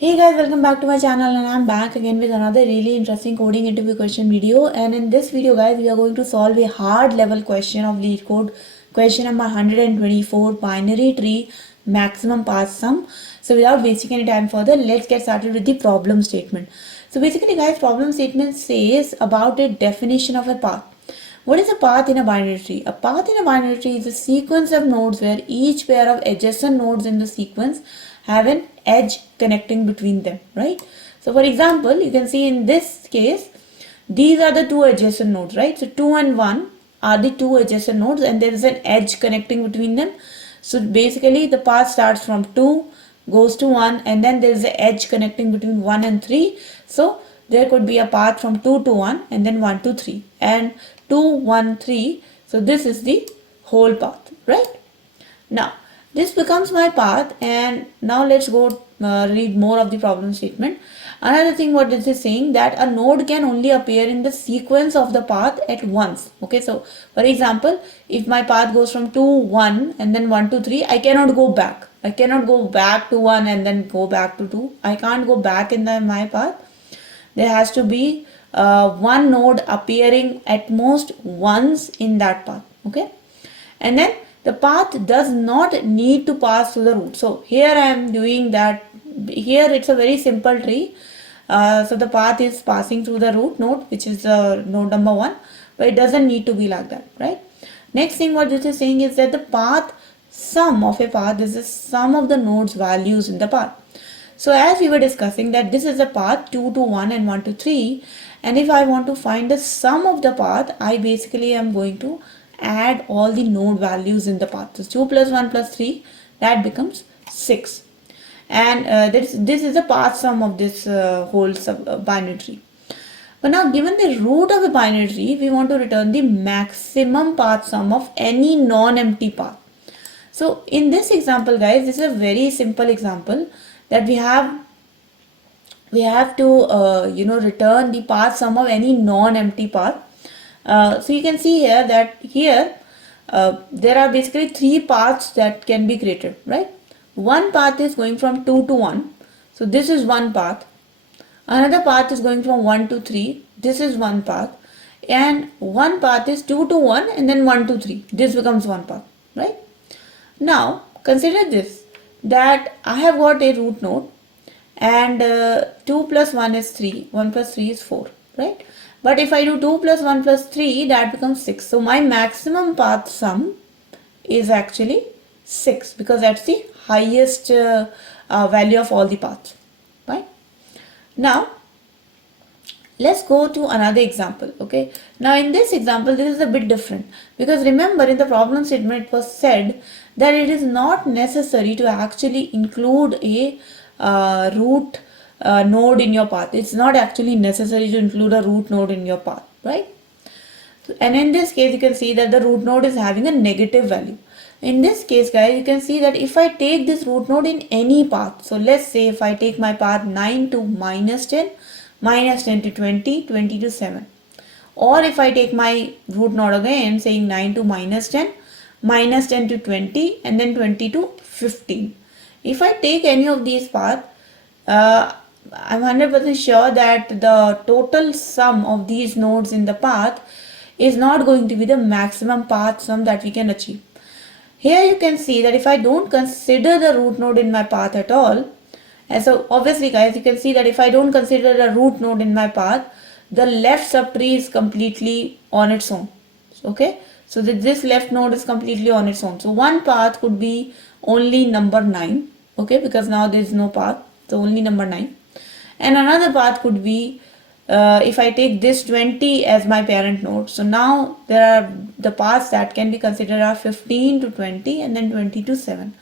Hey guys, welcome back to my channel, and I'm back again with another really interesting coding interview question video. And in this video guys, we are going to solve a hard level question of Leetcode, question number 124, binary tree maximum path sum. So without wasting any time further, let's get started with the problem statement. So basically guys, problem statement says about a definition of a path. What is a path in a binary tree? A path in a binary tree is a sequence of nodes where each pair of adjacent nodes in the sequence have an edge connecting between them, right? So for example, you can see in this case, these are the two adjacent nodes, right? So 2 and 1 are the two adjacent nodes and there is an edge connecting between them. So basically the path starts from 2, goes to 1, and then there is an edge connecting between 1 and 3. So there could be a path from 2 to 1 and then 1 to 3 and 2, 1, 3. So this is the whole path, right? Now this becomes my path, and now let's go read more of the problem statement. Another thing what this is saying, that a node can only appear in the sequence of the path at once. Okay, so for example, if my path goes from 2, 1 and then 1 to 3, I cannot go back. I cannot go back to 1 and then go back to 2. I can't go back in my path. There has to be one node appearing at most once in that path. Okay, and then the path does not need to pass through the root. So here I am doing that. Here it's a very simple tree. So the path is passing through the root node, which is node number 1, but it doesn't need to be like that, right? Next thing what this is saying is that the path sum of a path is the sum of the nodes values in the path. So as we were discussing that this is a path 2 to 1 and 1 to 3, and if I want to find the sum of the path, I basically am going to add all the node values in the path. So 2 plus 1 plus 3, that becomes 6. And this is the path sum of this whole binary tree. But now given the root of a binary tree, we want to return the maximum path sum of any non-empty path. So in this example guys, this is a very simple example that we have to return the path sum of any non-empty path. So you can see here that here there are basically 3 paths that can be created, right? One path is going from 2 to 1. So this is one path. Another path is going from 1 to 3. This is one path. And one path is 2 to 1 and then 1 to 3. This becomes one path, right? Now consider this, that I have got a root node and 2 plus 1 is 3. 1 plus 3 is 4, right? But if I do 2 plus 1 plus 3, that becomes 6. So my maximum path sum is actually 6 because that's the highest value of all the paths, right? Now let's go to another example. Okay, now in this example this is a bit different, because remember in the problem statement it was said that it is not necessary to actually include a root node in your path. It's not actually necessary to include a root node in your path, right? And in this case you can see that the root node is having a negative value. In this case guys, you can see that if I take this root node in any path, so let's say if I take my path 9 to minus 10, minus 10 to 20, 20 to 7, or if I take my root node again saying 9 to minus 10, minus 10 to 20, and then 20 to 15. If I take any of these paths, I'm 100% sure that the total sum of these nodes in the path is not going to be the maximum path sum that we can achieve. Here you can see that if I don't consider the root node in my path at all, and so obviously guys you can see that if I don't consider a root node in my path, the left subtree is completely on its own. Okay, so this left node is completely on its own. So one path could be only number 9, okay, because now there is no path, so only number 9. And another path could be if I take this 20 as my parent node. So now there are the paths that can be considered are 15 to 20 and then 20 to 7.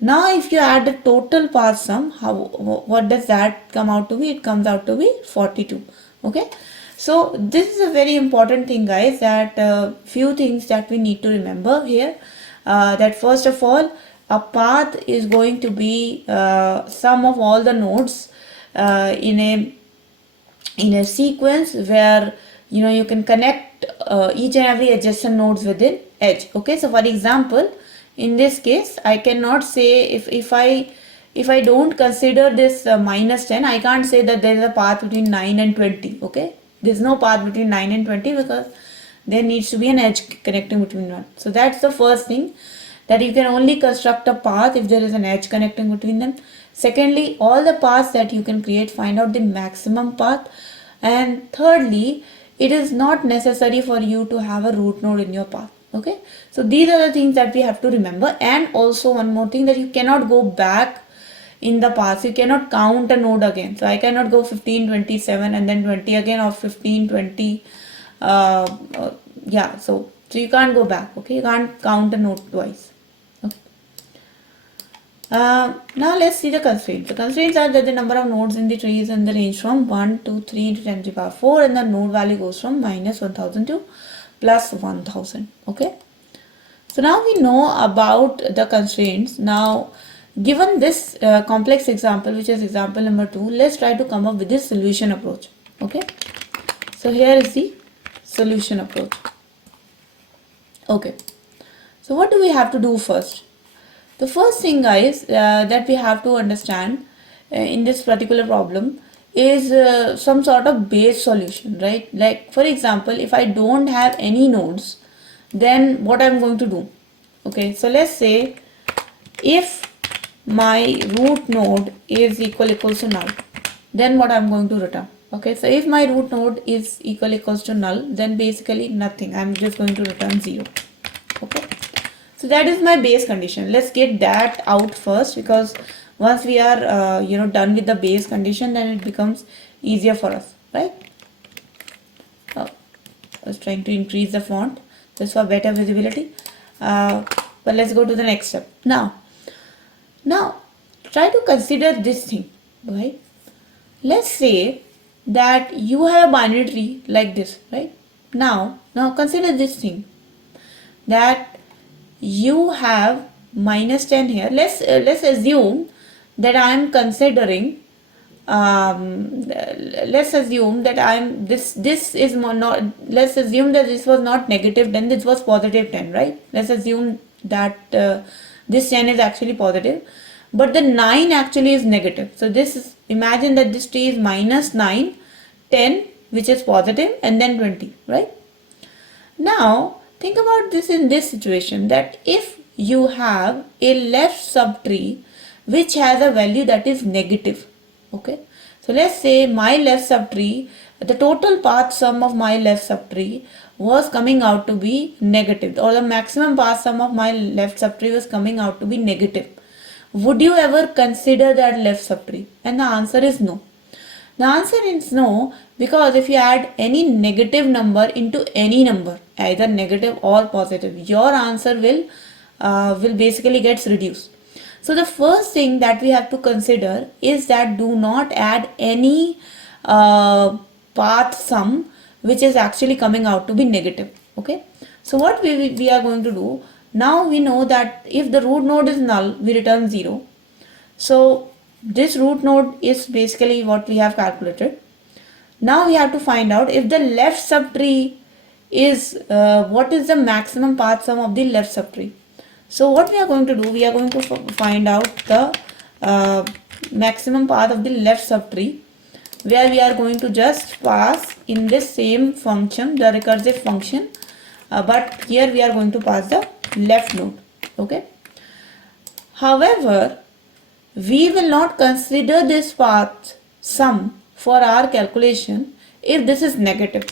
Now if you add the total path sum, what does that come out to be? It comes out to be 42. Okay, so this is a very important thing guys, that few things that we need to remember here, that first of all, a path is going to be sum of all the nodes in a sequence where you can connect each and every adjacent nodes within edge. Okay, so for example, in this case I cannot say if I if I don't consider this minus 10, I can't say that there is a path between 9 and 20. Okay, there is no path between 9 and 20 because there needs to be an edge connecting between one. So that's the first thing, that you can only construct a path if there is an edge connecting between them. Secondly, all the paths that you can create, find out the maximum path. And thirdly, it is not necessary for you to have a root node in your path. Okay, so these are the things that we have to remember. And also one more thing, that you cannot go back in the path. You cannot count a node again. So I cannot go 15, 27 and then 20 again, or 15, 20. Yeah, so you can't go back. Okay, you can't count a node twice. Now let's see the constraints. The constraints are that the number of nodes in the tree is in the range from 1 to 3 into 10 to the power 4, and the node value goes from minus 1000 to plus 1000. Okay. So now we know about the constraints. Now, given this complex example, which is example number 2, let's try to come up with this solution approach. Okay. So here is the solution approach. Okay. So what do we have to do first? The first thing, guys, that we have to understand in this particular problem is some sort of base solution, right? Like, for example, if I don't have any nodes, then what I'm going to do? Okay, so let's say if my root node is equals to null, then what I'm going to return? Okay, so if my root node is equals to null, then basically nothing. I'm just going to return 0. Okay. So that is my base condition. Let's get that out first, because once we are done with the base condition, then it becomes easier for us, right? I was trying to increase the font just for better visibility. But let's go to the next step. Now try to consider this thing, right? Let's say that you have a binary tree like this, right? Now consider this thing, that you have minus 10 here. Let's assume that I am considering let's assume that this is not, let's assume that this was not negative 10, this was positive 10, right? Let's assume that this 10 is actually positive, but the 9 actually is negative. So this is, imagine that this tree is minus 9, 10, which is positive, and then 20, right? Now think about this in this situation, that if you have a left subtree which has a value that is negative. Okay, so let's say my left subtree, the total path sum of my left subtree was coming out to be negative, or the maximum path sum of my left subtree was coming out to be negative. Would you ever consider that left subtree? And the answer is no. The answer is no, because if you add any negative number into any number, either negative or positive, your answer will basically gets reduced. So the first thing that we have to consider is that do not add any path sum which is actually coming out to be negative. Okay, so what we are going to do, now we know that if the root node is null, we return 0. So this root node is basically what we have calculated. Now we have to find out if the left subtree is what is the maximum path sum of the left subtree. So what we are going to do, we are going to find out the maximum path of the left subtree, where we are going to just pass in this same function, the recursive function, but here we are going to pass the left node. Okay. However, we will not consider this path sum for our calculation if this is negative.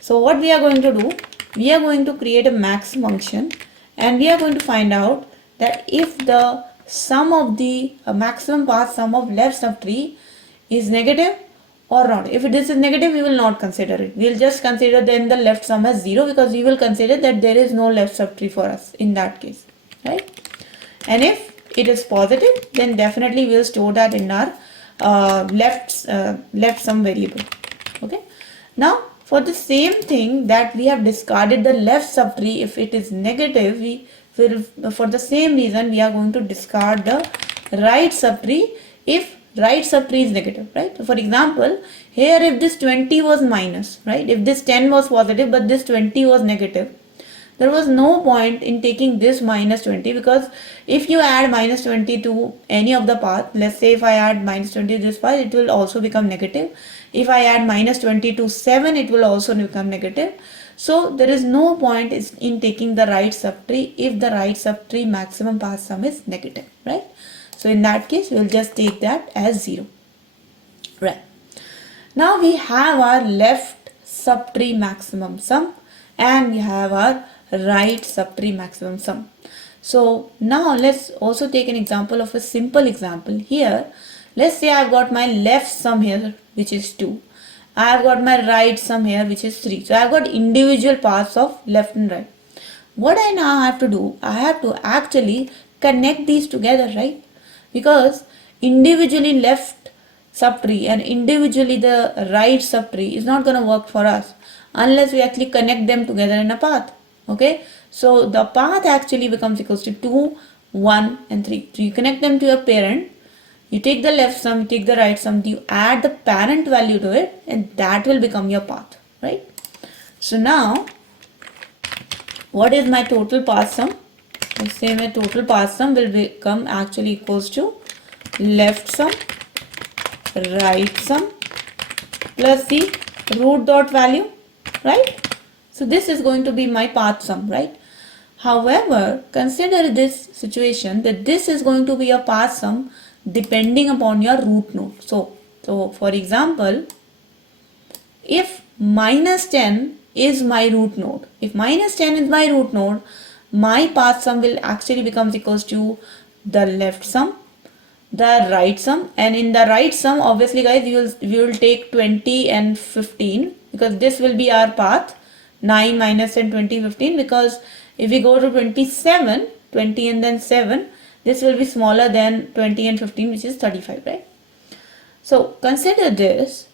So what we are going to do, we are going to create a max function, and we are going to find out that if the sum of the maximum path sum of left subtree is negative or not. If this is negative, we will not consider it. We will just consider then the left sum as 0, because we will consider that there is no left subtree for us in that case, right? And if it is positive, then definitely we will store that in our left sum variable. Okay. Now for the same thing that we have discarded the left subtree, if it is negative, we will, for the same reason, we are going to discard the right subtree if right subtree is negative, right? So for example, here if this 20 was minus, right? If this 10 was positive but this 20 was negative, there was no point in taking this minus 20, because if you add minus 20 to any of the path, let's say if I add minus 20 to this path, it will also become negative. If I add minus 20 to 7, it will also become negative. So there is no point in taking the right subtree if the right subtree maximum path sum is negative, right? So in that case, we will just take that as 0, right? Now we have our left subtree maximum sum and we have our right subtree maximum sum. So now let's also take an example of a simple example here. Let's say I've got my left sum here, which is 2. I've got my right sum here, which is 3. So I've got individual paths of left and right. What I now have to do, I have to actually connect these together, right? Because individually left subtree and individually the right subtree is not going to work for us unless we actually connect them together in a path. Okay, so the path actually becomes equals to 2, 1 and 3. So you connect them to your parent, you take the left sum, you take the right sum, you add the parent value to it, and that will become your path, right? So now what is my total path sum? Let's say my total path sum will become actually equals to left sum, right sum plus the root dot value, right? So this is going to be my path sum, right? However, consider this situation that this is going to be a path sum depending upon your root node. So for example, if minus 10 is my root node, if minus 10 is my root node, my path sum will actually becomes equals to the left sum, the right sum, and in the right sum, obviously guys, we will take 20 and 15 because this will be our path. 9 minus 10, 20, 15, because if we go to 27, 20 and then 7, this will be smaller than 20 and 15, which is 35, right? So consider this,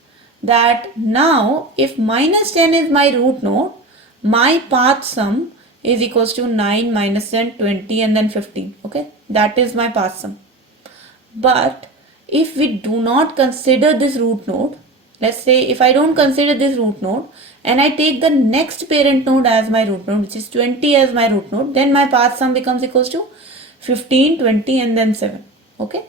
that now if minus 10 is my root node, my path sum is equals to 9 minus 10, 20 and then 15, okay? That is my path sum. But if we do not consider this root node, let's say if I don't consider this root node and I take the next parent node as my root node, which is 20 as my root node, then my path sum becomes equals to 15, 20 and then 7. Okay.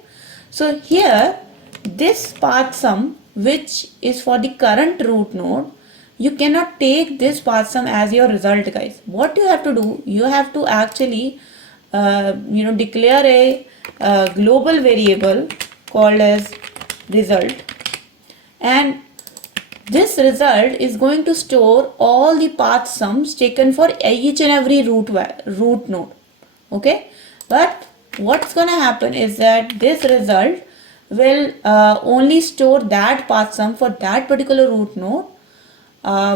So here this path sum, which is for the current root node, you cannot take this path sum as your result, guys. What you have to do, you have to actually declare a global variable called as result, and this result is going to store all the path sums taken for each and every root node. Okay, but what's gonna happen is that this result will only store that path sum for that particular root node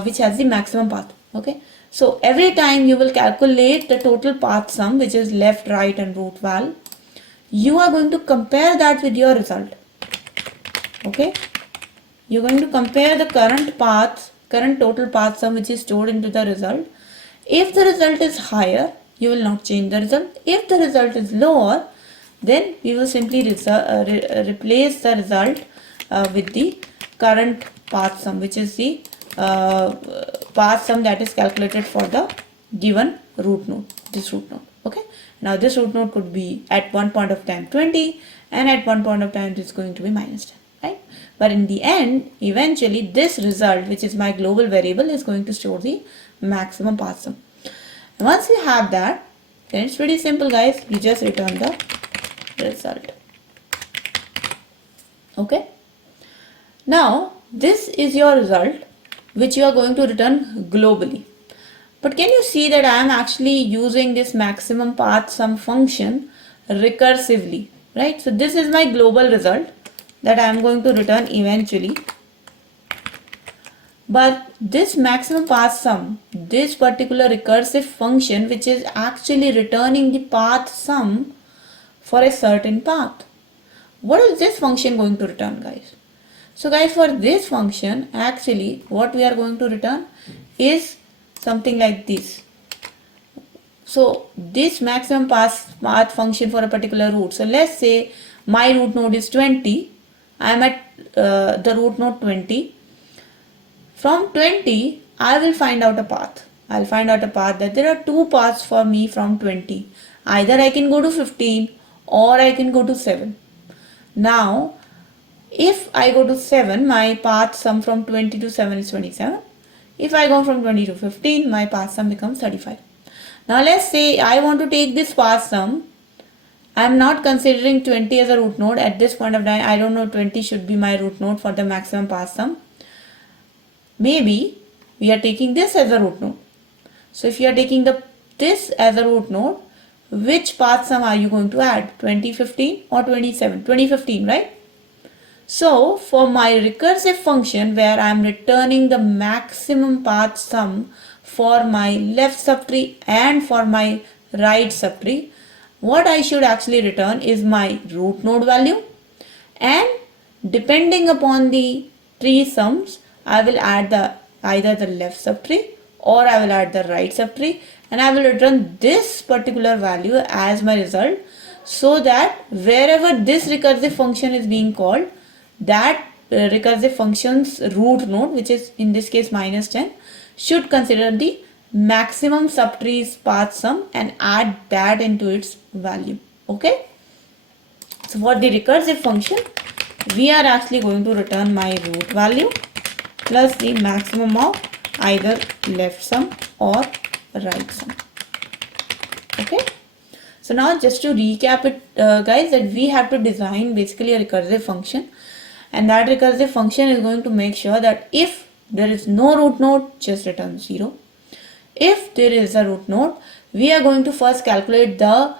which has the maximum path. Okay, so every time you will calculate the total path sum, which is left, right and root val, you are going to compare that with your result. Okay, you're going to compare the current total path sum which is stored into the result. If the result is higher, you will not change the result. If the result is lower, then we will simply replace the result with the current path sum, which is the path sum that is calculated for the given root node, this root node. Okay, now this root node could be at one point of time 20 and at one point of time it is going to be minus 10, right? But in the end, eventually this result, which is my global variable, is going to store the maximum path sum. And once you have that, then it's pretty simple, guys. You just return the result. Okay, now this is your result which you are going to return globally. But can you see that I am actually using this maximum path sum function recursively, right? So this is my global result that I am going to return eventually. But this maximum path sum, this particular recursive function, which is actually returning the path sum for a certain path. What is this function going to return, guys? So guys, for this function, actually what we are going to return is something like this. So this maximum path function for a particular root. So let's say my root node is 20. I am at the root node 20. From 20, I will find out a path. I'll find out a path that there are two paths for me from 20. Either I can go to 15 or I can go to 7. Now, if I go to 7, my path sum from 20 to 7 is 27. If I go from 20 to 15, my path sum becomes 35. Now let's say I want to take this path sum. I am not considering 20 as a root node. At this point of time, I don't know 20 should be my root node for the maximum path sum. Maybe we are taking this as a root node. So if you are taking this as a root node, which path sum are you going to add? 2015 or 27? 2015, right? So for my recursive function where I am returning the maximum path sum for my left subtree and for my right subtree, what I should actually return is my root node value, and depending upon the tree sums, I will add either the left subtree or I will add the right subtree, and I will return this particular value as my result, so that wherever this recursive function is being called, that recursive function's root node, which is in this case minus 10, should consider the maximum subtree's path sum and add that into its value. Okay. So for the recursive function, we are actually going to return my root value plus the maximum of either left sum or right sum. Okay. So now just to recap it, guys, that we have to design basically a recursive function, and that recursive function is going to make sure that if there is no root node, just return 0. If there is a root node, we are going to first calculate the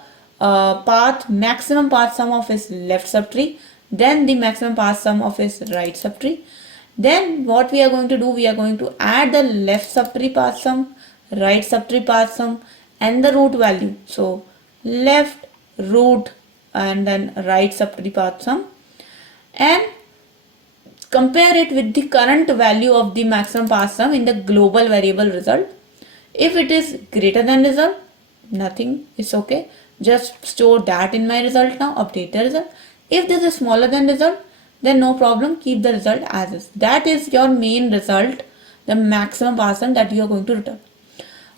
maximum path sum of its left subtree, then the maximum path sum of its right subtree. Then what we are going to do, we are going to add the left subtree path sum, right subtree path sum, and the root value. So left, root, and then right subtree path sum, and compare it with the current value of the maximum path sum in the global variable result. If it is greater than result, nothing is okay. Just store that in my result now, update the result. If this is smaller than result, then no problem, keep the result as is. That is your main result, the maximum path sum that you are going to return.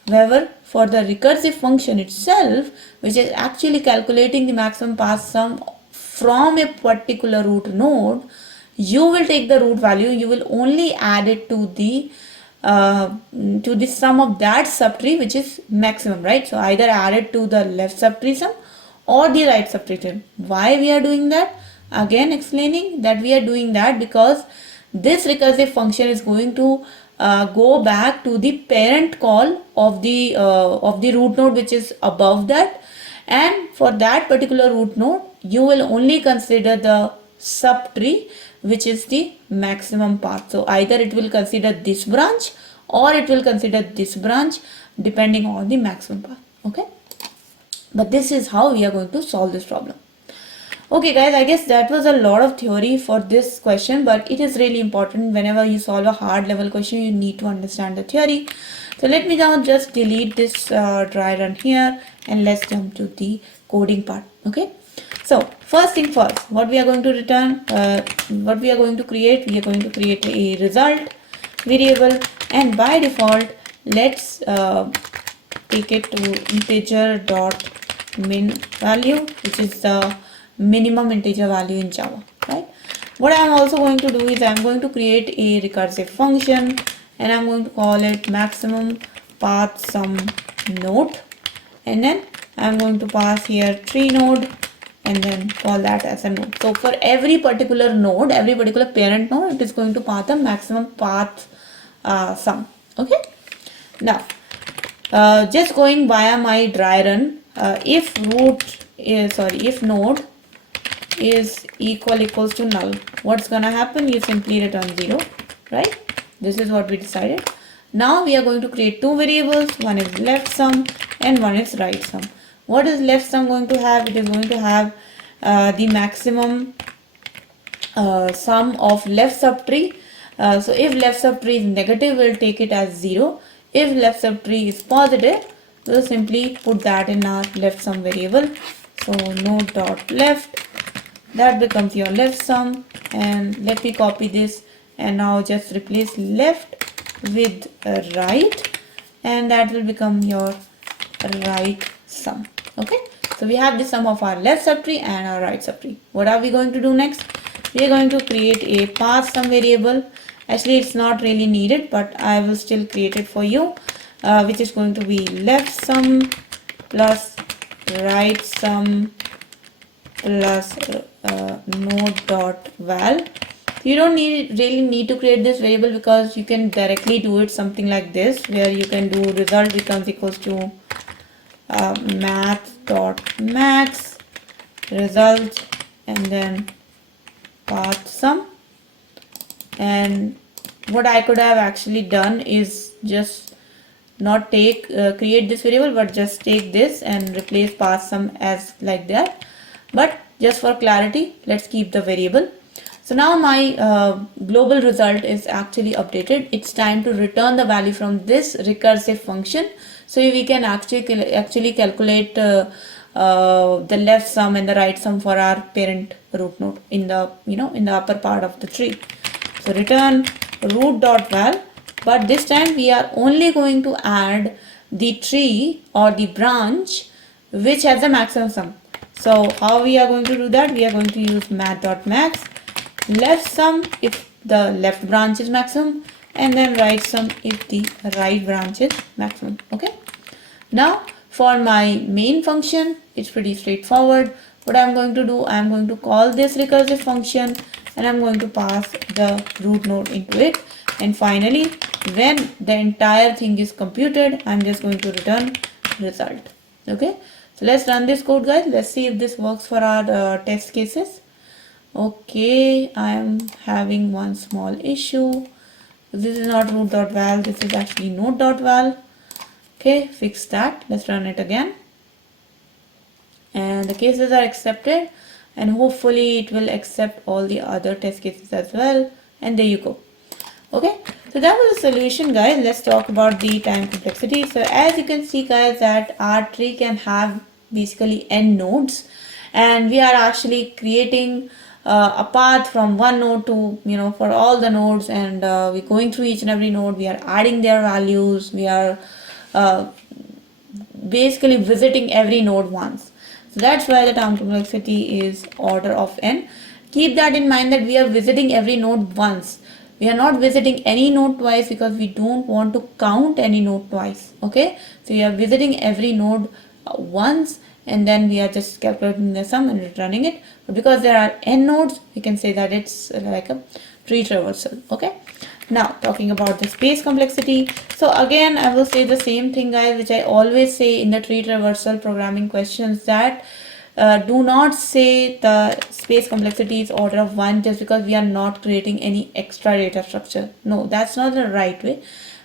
However, for the recursive function itself, which is actually calculating the maximum path sum from a particular root node, you will take the root value, you will only add it to the sum of that subtree which is maximum, right? So either add it to the left subtree sum or the right subtree sum. Why we are doing that? Again explaining that we are doing that because this recursive function is going to go back to the parent call of the root node which is above that, and for that particular root node you will only consider the subtree which is the maximum path. So either it will consider this branch or it will consider this branch depending on the maximum path. Okay, but this is how we are going to solve this problem. Okay guys, I guess that was a lot of theory for this question, but it is really important. Whenever you solve a hard level question, you need to understand the theory. So let me now just delete this dry run here, and let's jump to the coding part. Okay, so first thing first, what we are going to return, what we are going to create, we are going to create a result variable, and by default let's take it to integer dot min value, which is the minimum integer value in Java, right? What I am also going to do is I am going to create a recursive function, and I am going to call it maximum path sum node, and then I am going to pass here tree node and then call that as a node. So for every particular node, every particular parent node, it is going to pass the maximum path sum. Okay, now just going via my dry run, if node is equals to null, what's gonna happen? You simply return 0, right? This is what we decided. Now we are going to create two variables. One is left sum and one is right sum. What is left sum going to have? It is going to have the maximum sum of left subtree. So if left subtree is negative, we'll take it as 0. If left subtree is positive, we'll simply put that in our left sum variable. So node dot left, that becomes your left sum, and let me copy this and now just replace left with right, and that will become your right sum. Okay, so we have the sum of our left subtree and our right subtree. What are we going to do next? We are going to create a path sum variable. Actually, it's not really needed, but I will still create it for you, which is going to be left sum plus right sum plus node dot val. You don't really need to create this variable, because you can directly do it something like this, where you can do result becomes equals to math dot max result and then path sum. And what I could have actually done is just not take create this variable, but just take this and replace path sum as like that. But just for clarity, let's keep the variable. So now my global result is actually updated. It's time to return the value from this recursive function, so we can actually calculate the left sum and the right sum for our parent root node in the in the upper part of the tree. So return root dot val, but this time we are only going to add the tree or the branch which has the maximum sum. So how we are going to do that? We are going to use math.max left sum if the left branch is maximum, and then right sum if the right branch is maximum. Okay, now for my main function, it's pretty straightforward. What I'm going to do, I'm going to call this recursive function and I'm going to pass the root node into it, and finally when the entire thing is computed, I'm just going to return result. Okay, so let's run this code, guys. Let's see if this works for our test cases. Okay, I am having one small issue. This is not root.val, this is actually node.val. Okay, fix that. Let's run it again. And the cases are accepted, and hopefully it will accept all the other test cases as well. And there you go. Okay, so that was the solution, guys. Let's talk about the time complexity. So as you can see, guys, that our tree can have basically n nodes, and we are actually creating a path from one node to for all the nodes, and we're going through each and every node. We are adding their values. We are basically visiting every node once. So that's why the time complexity is order of n. Keep that in mind, that we are visiting every node once. We are not visiting any node twice, because we don't want to count any node twice. Okay, so we are visiting every node once, and then we are just calculating the sum and returning it. But because there are n nodes, we can say that it's like a tree traversal. Okay, now talking about the space complexity. So again, I will say the same thing, guys, which I always say in the tree traversal programming questions, that do not say the space complexity is order of 1 just because we are not creating any extra data structure. No, that's not the right way,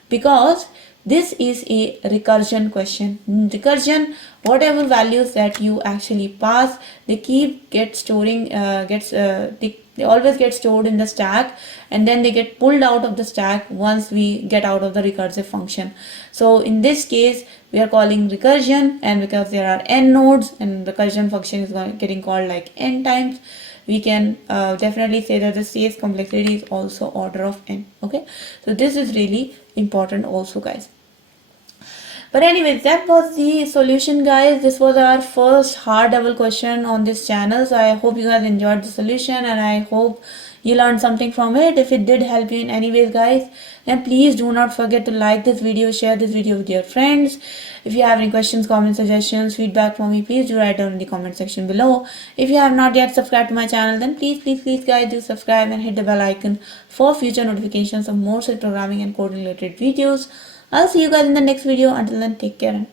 because this is a recursion question. Recursion, whatever values that you actually pass, they they always get stored in the stack, and then they get pulled out of the stack once we get out of the recursive function. So in this case, we are calling recursion, and because there are n nodes and the recursion function is getting called like n times, we can definitely say that the space complexity is also order of n. Okay, so this is really important also, guys. But anyways, that was the solution, guys. This was our first hard double question on this channel. So I hope you guys enjoyed the solution, and I hope you learned something from it. If it did help you in any ways, guys, then please do not forget to like this video, share this video with your friends. If you have any questions, comments, suggestions, feedback for me, please do write down in the comment section below. If you have not yet subscribed to my channel, then please guys, do subscribe and hit the bell icon for future notifications of more such programming and code related videos. I'll see you guys in the next video. Until then, take care and